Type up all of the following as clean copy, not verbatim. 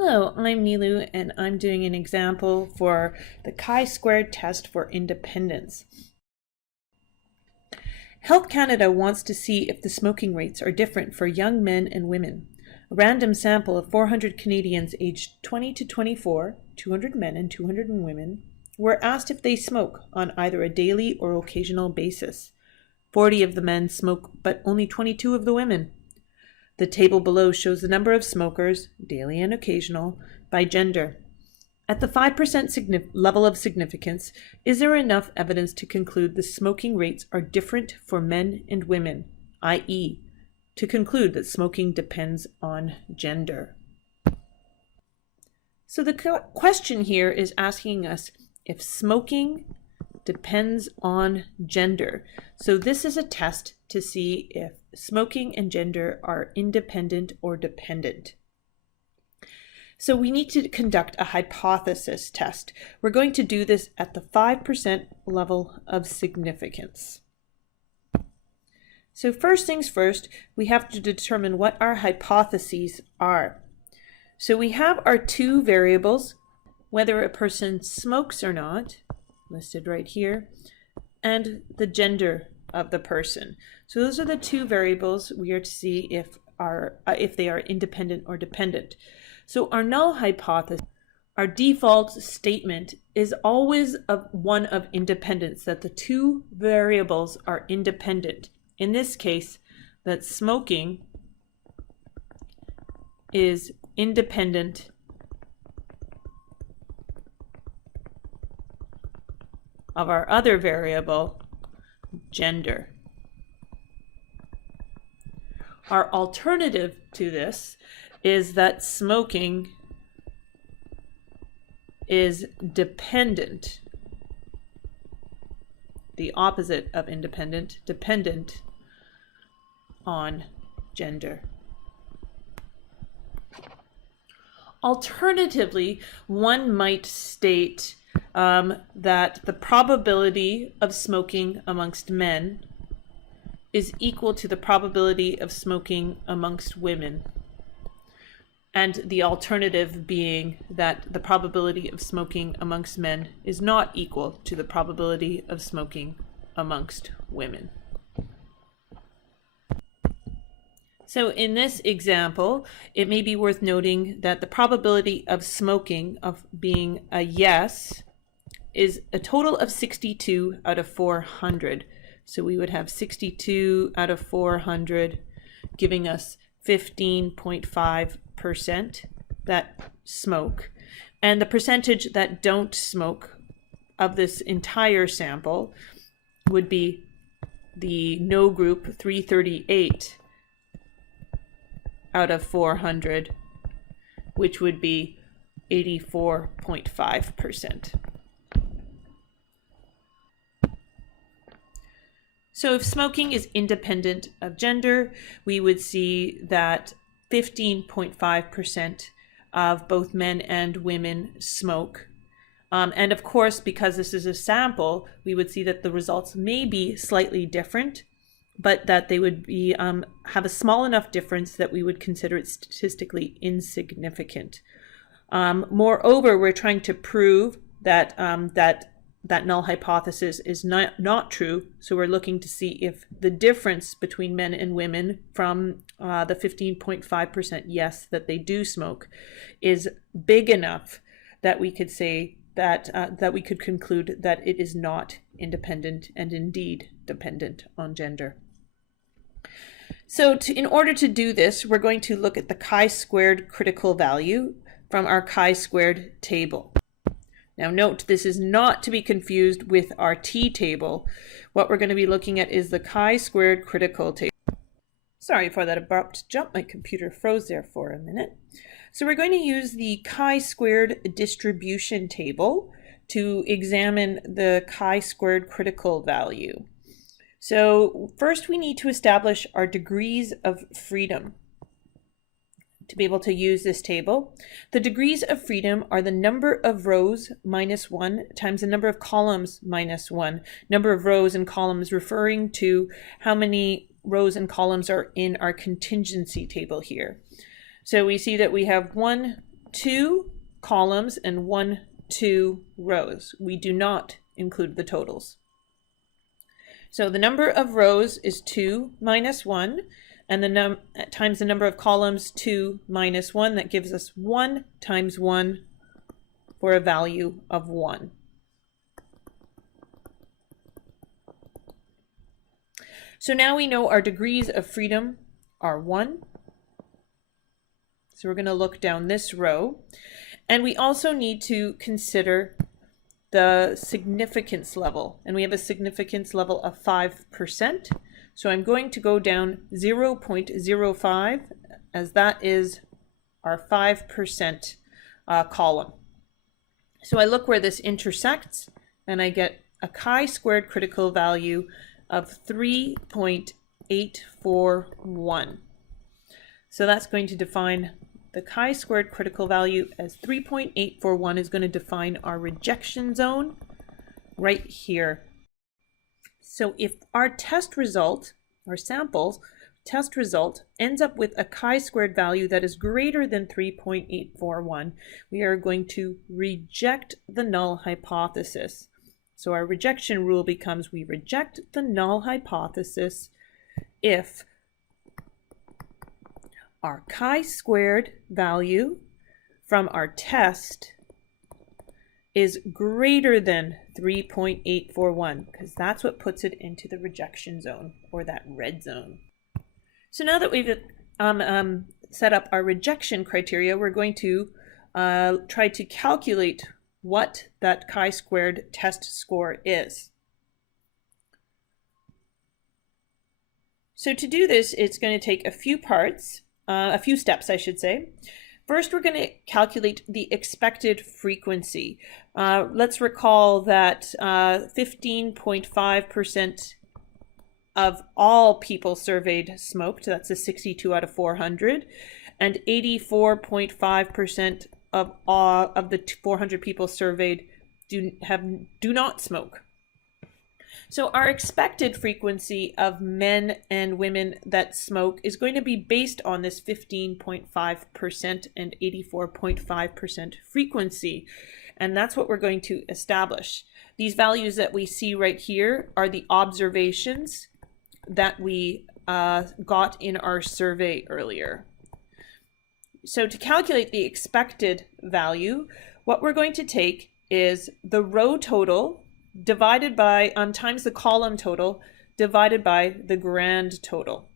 Hello, I'm Nilu, and I'm doing an example for the chi-squared test for independence. Health Canada wants to see if the smoking rates are different for young men and women. A random sample of 400 Canadians aged 20 to 24, 200 men and 200 women, were asked if they smoke on either a daily or occasional basis. 40 of the men smoke, but only 22 of the women. The table below shows the number of smokers, daily and occasional, by gender. At the 5% level of significance, is there enough evidence to conclude the smoking rates are different for men and women, i.e., to conclude that smoking depends on gender? So the question here is asking us if smoking depends on gender. So this is a test to see if smoking and gender are independent or dependent. So we need to conduct a hypothesis test. We're going to do this at the 5% level of significance. So first things first, we have to determine what our hypotheses are. So we have our two variables, whether a person smokes or not, listed right here, and the gender of the person. So those are the two variables we are to see if they are independent or dependent. So our null hypothesis, our default statement, is always one of independence, that the two variables are independent. In this case, that smoking is independent of our other variable, gender. Our alternative to this is that smoking is dependent, the opposite of independent, dependent on gender. Alternatively, one might state that the probability of smoking amongst men is equal to the probability of smoking amongst women, and the alternative being that the probability of smoking amongst men is not equal to the probability of smoking amongst women. So in this example, it may be worth noting that the probability of smoking, of being a yes, is a total of 62 out of 400. So we would have 62 out of 400 giving us 15.5% that smoke. And the percentage that don't smoke of this entire sample would be the no group, 338 out of 400, which would be 84.5%. So if smoking is independent of gender, we would see that 15.5% of both men and women smoke. And of course, because this is a sample, we would see that the results may be slightly different, but that they would be have a small enough difference that we would consider it statistically insignificant. Moreover, we're trying to prove that that null hypothesis is not true. So we're looking to see if the difference between men and women from the 15.5% yes that they do smoke is big enough that we could say that we could conclude that it is not independent and indeed dependent on gender. So in order to do this, we're going to look at the chi-squared critical value from our chi-squared table. Now note, this is not to be confused with our t-table. What we're going to be looking at is the chi-squared critical table. Sorry for that abrupt jump, my computer froze there for a minute. So we're going to use the chi-squared distribution table to examine the chi-squared critical value. So first we need to establish our degrees of freedom. To be able to use this table, the degrees of freedom are the number of rows minus 1 times the number of columns minus 1. Number of rows and columns referring to how many rows and columns are in our contingency table here. So we see that we have 1 2 columns and 1, 2 rows. We do not include the totals. So the number of rows is 2 minus 1, and the times the number of columns, 2 minus 1. That gives us 1 times 1 for a value of 1. So now we know our degrees of freedom are 1. So we're going to look down this row. And we also need to consider the significance level. And we have a significance level of 5%. So I'm going to go down 0.05, as that is our 5% column. So I look where this intersects, and I get a chi-squared critical value of 3.841. So that's going to define the chi-squared critical value as 3.841 is going to define our rejection zone right here. So if our test result, our samples test result, ends up with a chi-squared value that is greater than 3.841, we are going to reject the null hypothesis. So our rejection rule becomes we reject the null hypothesis if our chi-squared value from our test is greater than 3.841, because that's what puts it into the rejection zone, or that red zone. So now that we've set up our rejection criteria, we're going to try to calculate what that chi-squared test score is. So to do this, it's going to take a few steps, I should say. First, we're going to calculate the expected frequency. Let's recall that 15.5% of all people surveyed smoked. That's a 62 out of 400. And 84.5% of the 400 people surveyed do not smoke. So our expected frequency of men and women that smoke is going to be based on this 15.5% and 84.5% frequency. And that's what we're going to establish. These values that we see right here are the observations that we got in our survey earlier. So to calculate the expected value, what we're going to take is the row total divided by times the column total divided by the grand total.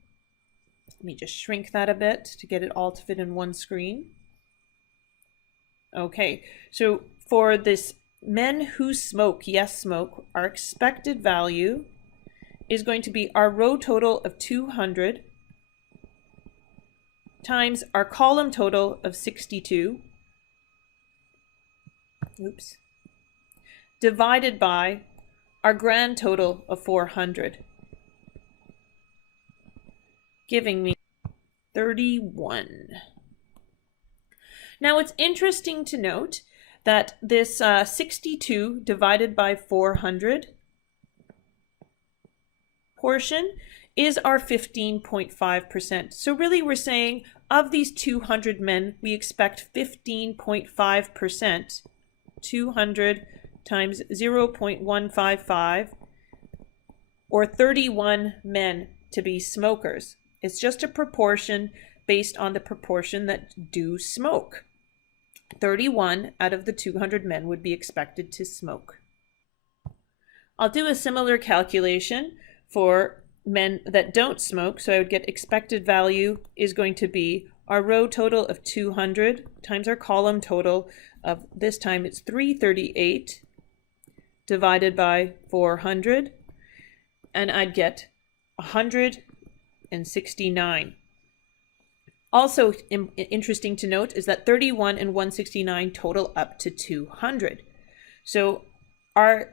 Let me just shrink that a bit to get it all to fit in one screen. Okay, so for this men who smoke, yes smoke, our expected value is going to be our row total of 200 times our column total of 62, divided by our grand total of 400, giving me 31. Now it's interesting to note that this 62 divided by 400 portion is our 15.5%. So really we're saying of these 200 men, we expect 15.5%, 200 times 0.155, or 31 men to be smokers. It's just a proportion based on the proportion that do smoke. 31 out of the 200 men would be expected to smoke. I'll do a similar calculation for men that don't smoke. So I would get expected value is going to be our row total of 200 times our column total of, this time it's 338, divided by 400, and I'd get 169. Also interesting to note is that 31 and 169 total up to 200. So our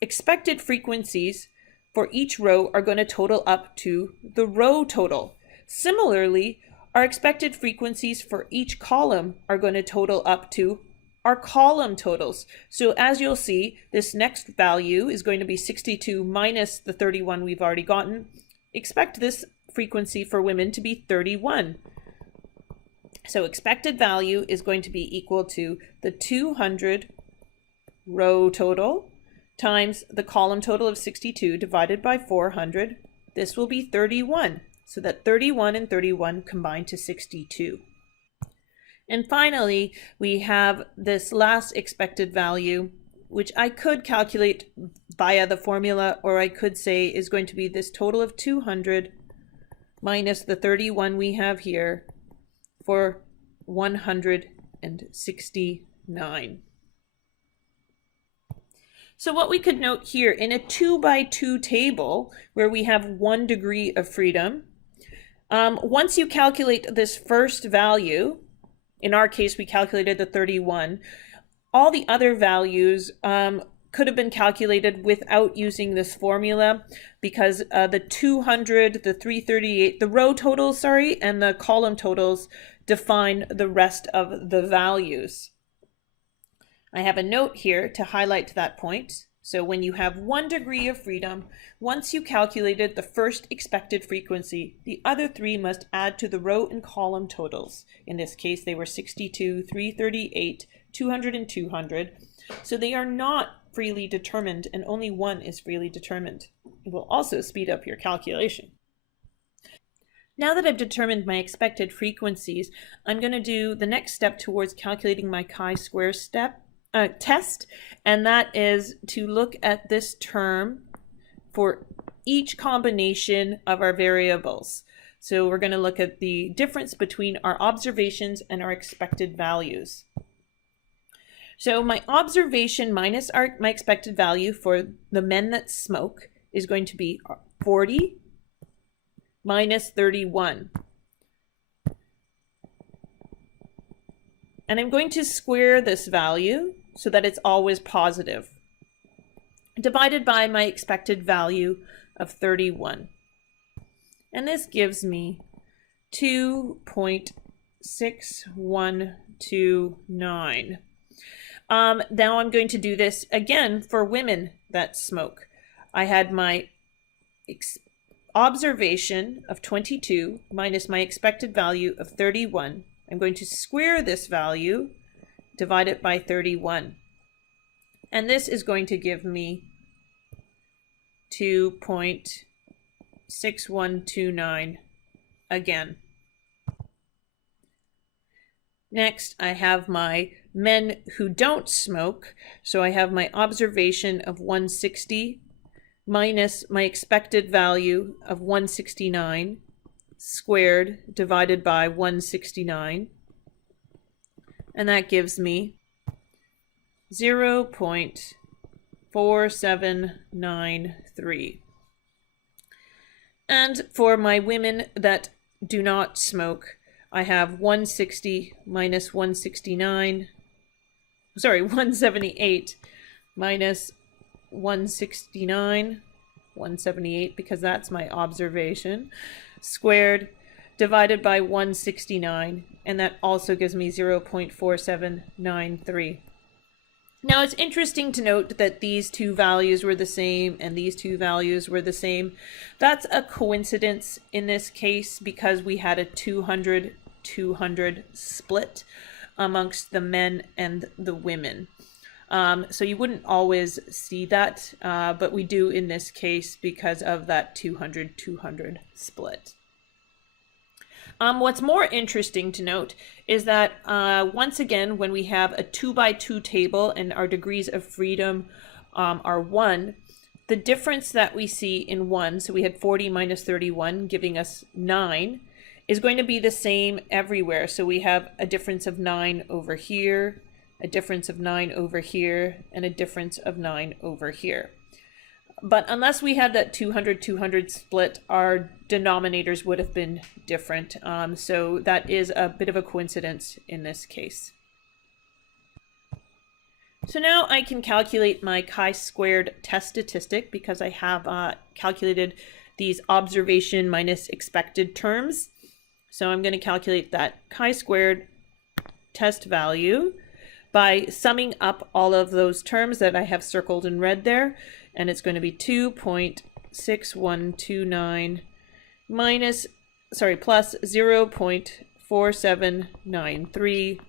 expected frequencies for each row are going to total up to the row total. Similarly, our expected frequencies for each column are going to total up to our column totals. So as you'll see, this next value is going to be 62 minus the 31 we've already gotten. Expect this frequency for women to be 31. So expected value is going to be equal to the 200 row total times the column total of 62 divided by 400. This will be 31. So that 31 and 31 combine to 62. And finally, we have this last expected value, which I could calculate via the formula, or I could say is going to be this total of 200 minus the 31 we have here for 169. So what we could note here, in a 2 by 2 table where we have 1 degree of freedom, once you calculate this first value, in our case we calculated the 31, all the other values could have been calculated without using this formula, because the 200, the 338, the row totals, and the column totals define the rest of the values. I have a note here to highlight that point. So when you have 1 degree of freedom, once you calculated the first expected frequency, the other 3 must add to the row and column totals. In this case, they were 62, 338, 200, and 200. So they are not freely determined, and only 1 is freely determined. It will also speed up your calculation. Now that I've determined my expected frequencies, I'm going to do the next step towards calculating my chi-square test, and that is to look at this term for each combination of our variables. So we're going to look at the difference between our observations and our expected values. So my observation minus my expected value for the men that smoke is going to be 40 minus 31. And I'm going to square this value so that it's always positive, divided by my expected value of 31. And this gives me 2.6129. Now I'm going to do this again for women that smoke. I had my observation of 22 minus my expected value of 31. I'm going to square this value, divide it by 31. And this is going to give me 2.6129 again. Next, I have my men who don't smoke. So I have my observation of 160 minus my expected value of 169 squared divided by 169. And that gives me 0.4793. And for my women that do not smoke, I have 160 minus 178 minus 169, 178 because that's my observation, squared divided by 169, and that also gives me 0.4793. Now it's interesting to note that these two values were the same and these two values were the same. That's a coincidence in this case because we had a 200-200 split amongst the men and the women. So you wouldn't always see that, but we do in this case because of that 200-200 split. What's more interesting to note is that once again, when we have a 2 by 2 table and our degrees of freedom are 1, the difference that we see in 1, so we had 40 minus 31 giving us 9, is going to be the same everywhere. So we have a difference of 9 over here, a difference of 9 over here, and a difference of 9 over here. But unless we had that 200-200 split, our denominators would have been different. So that is a bit of a coincidence in this case. So now I can calculate my chi-squared test statistic because I have calculated these observation minus expected terms. So I'm going to calculate that chi-squared test value by summing up all of those terms that I have circled in red there. And it's going to be 2.6129 plus 0.4793. 0.4793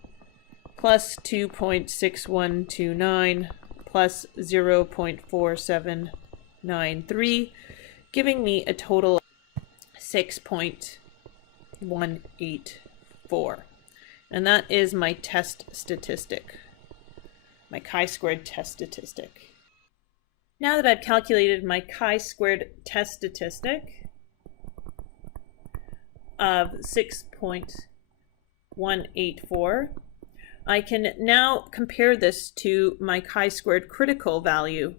plus 2.6129 plus 0.4793, giving me a total of 6.184. And that is my test statistic, my chi-squared test statistic. Now that I've calculated my chi-squared test statistic of 6.184, I can now compare this to my chi-squared critical value.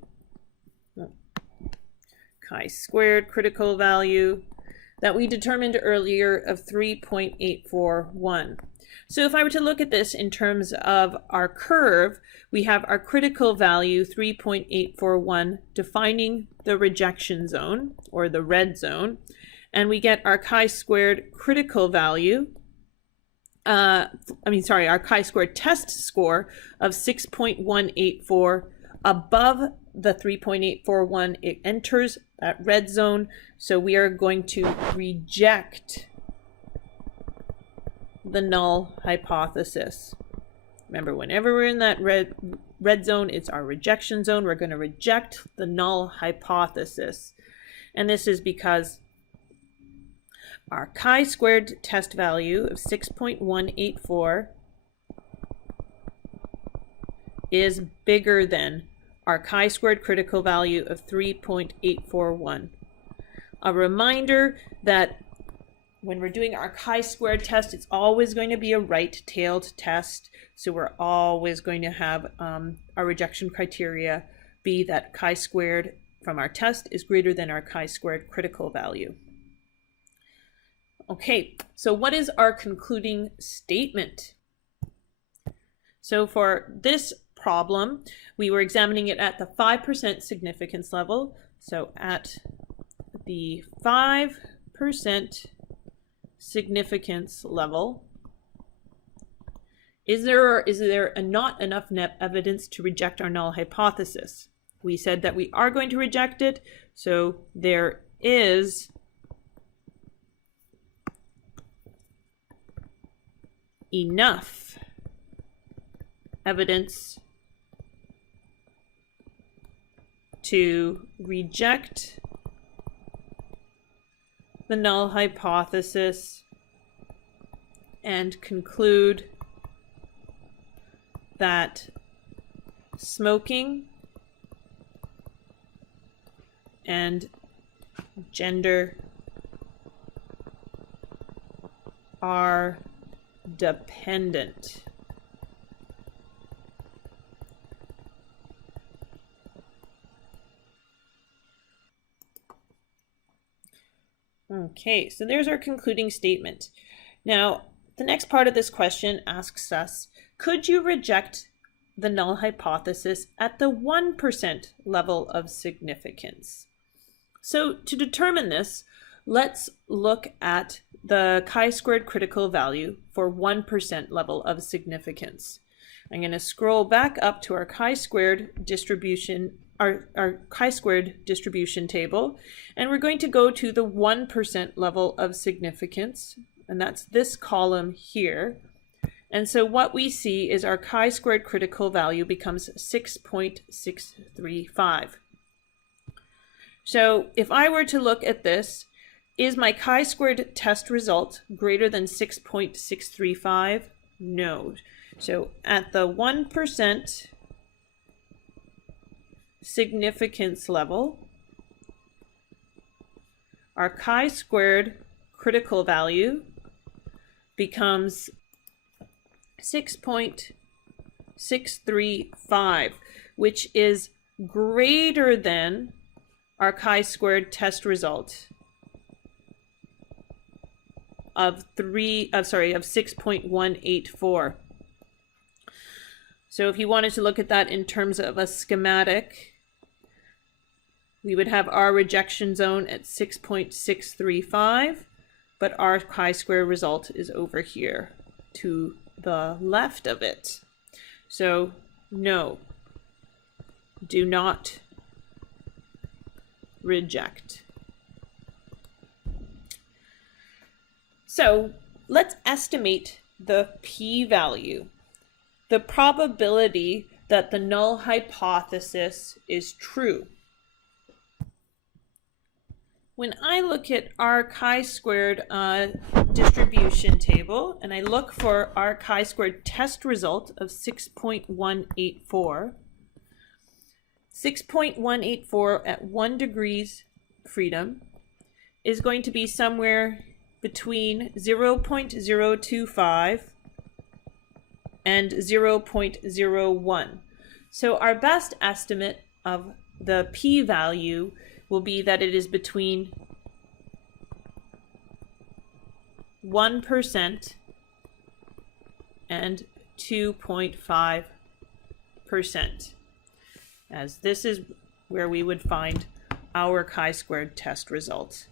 Chi-squared critical value that we determined earlier of 3.841. So if I were to look at this in terms of our curve, we have our critical value 3.841 defining the rejection zone or the red zone, and we get our chi-squared critical value, our chi-squared test score of 6.184 above the 3.841. It enters that red zone, so we are going to reject the null hypothesis. Remember, whenever we're in that red zone, it's our rejection zone. We're going to reject the null hypothesis. And this is because our chi-squared test value of 6.184 is bigger than our chi-squared critical value of 3.841. A reminder that when we're doing our chi-squared test, it's always going to be a right-tailed test. So we're always going to have our rejection criteria be that chi-squared from our test is greater than our chi-squared critical value. Okay, so what is our concluding statement? So for this problem, we were examining it at the 5% significance level. So at the 5% significance level, is there not enough evidence to reject our null hypothesis? We said that we are going to reject it, so there is enough evidence to reject the null hypothesis and conclude that smoking and gender are dependent. Okay, so there's our concluding statement. Now, the next part of this question asks us, could you reject the null hypothesis at the 1% level of significance? So to determine this, let's look at the chi-squared critical value for 1% level of significance. I'm going to scroll back up to our chi-squared distribution, our chi-squared distribution table, and we're going to go to the 1% level of significance, and that's this column here. And so what we see is our chi-squared critical value becomes 6.635. So if I were to look at this, is my chi-squared test result greater than 6.635? No. So at the 1% significance level, our chi-squared critical value becomes 6.635, which is greater than our chi-squared test result of 6.184. So if you wanted to look at that in terms of a schematic, we would have our rejection zone at 6.635, but our chi-square result is over here to the left of it. So no, do not reject. So let's estimate the p-value, the probability that the null hypothesis is true. When I look at our chi-squared distribution table, and I look for our chi-squared test result of 6.184, 6.184 at 1 degrees freedom is going to be somewhere between 0.025 and 0.01. So our best estimate of the p-value will be that it is between 1% and 2.5%, as this is where we would find our chi-squared test results.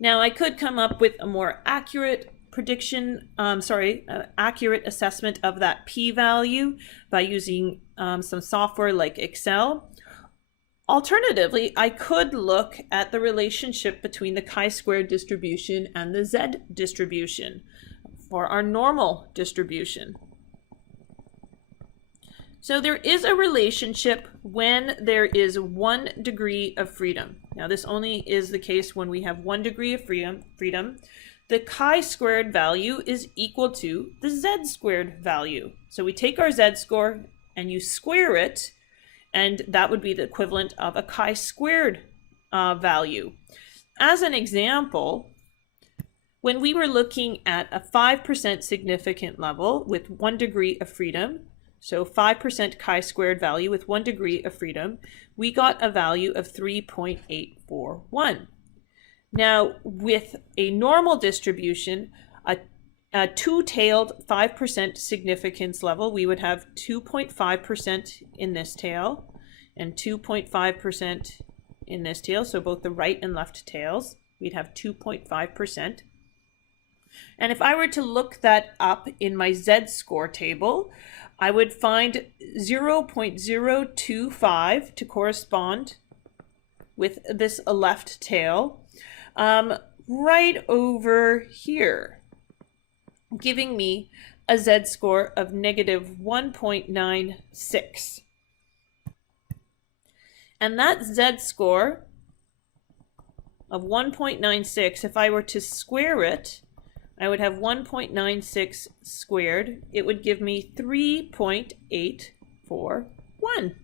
Now I could come up with a more accurate prediction, accurate assessment of that p-value by using some software like Excel. Alternatively, I could look at the relationship between the chi-squared distribution and the z distribution for our normal distribution. So there is a relationship when there is 1 degree of freedom. Now this only is the case when we have 1 degree of freedom. The chi-squared value is equal to the z-squared value. So we take our z-score and you square it, and that would be the equivalent of a chi-squared value. As an example, when we were looking at a 5% significant level with 1 degree of freedom, so 5% chi-squared value with 1 degree of freedom, we got a value of 3.841. Now, with a normal distribution, a two-tailed 5% significance level, we would have 2.5% in this tail and 2.5% in this tail, so both the right and left tails, we'd have 2.5%. And if I were to look that up in my z-score table, I would find 0.025 to correspond with this left tail right over here, giving me a z-score of negative 1.96. And that z-score of 1.96, if I were to square it, I would have 1.96 squared. It would give me 3.841.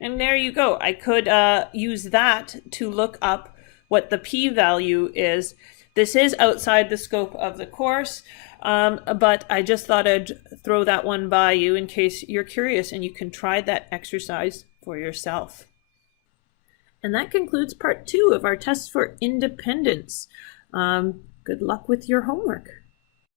And there you go. I could use that to look up what the p-value is. This is outside the scope of the course, but I just thought I'd throw that one by you in case you're curious and you can try that exercise for yourself. And that concludes part 2 of our test for independence. Good luck with your homework.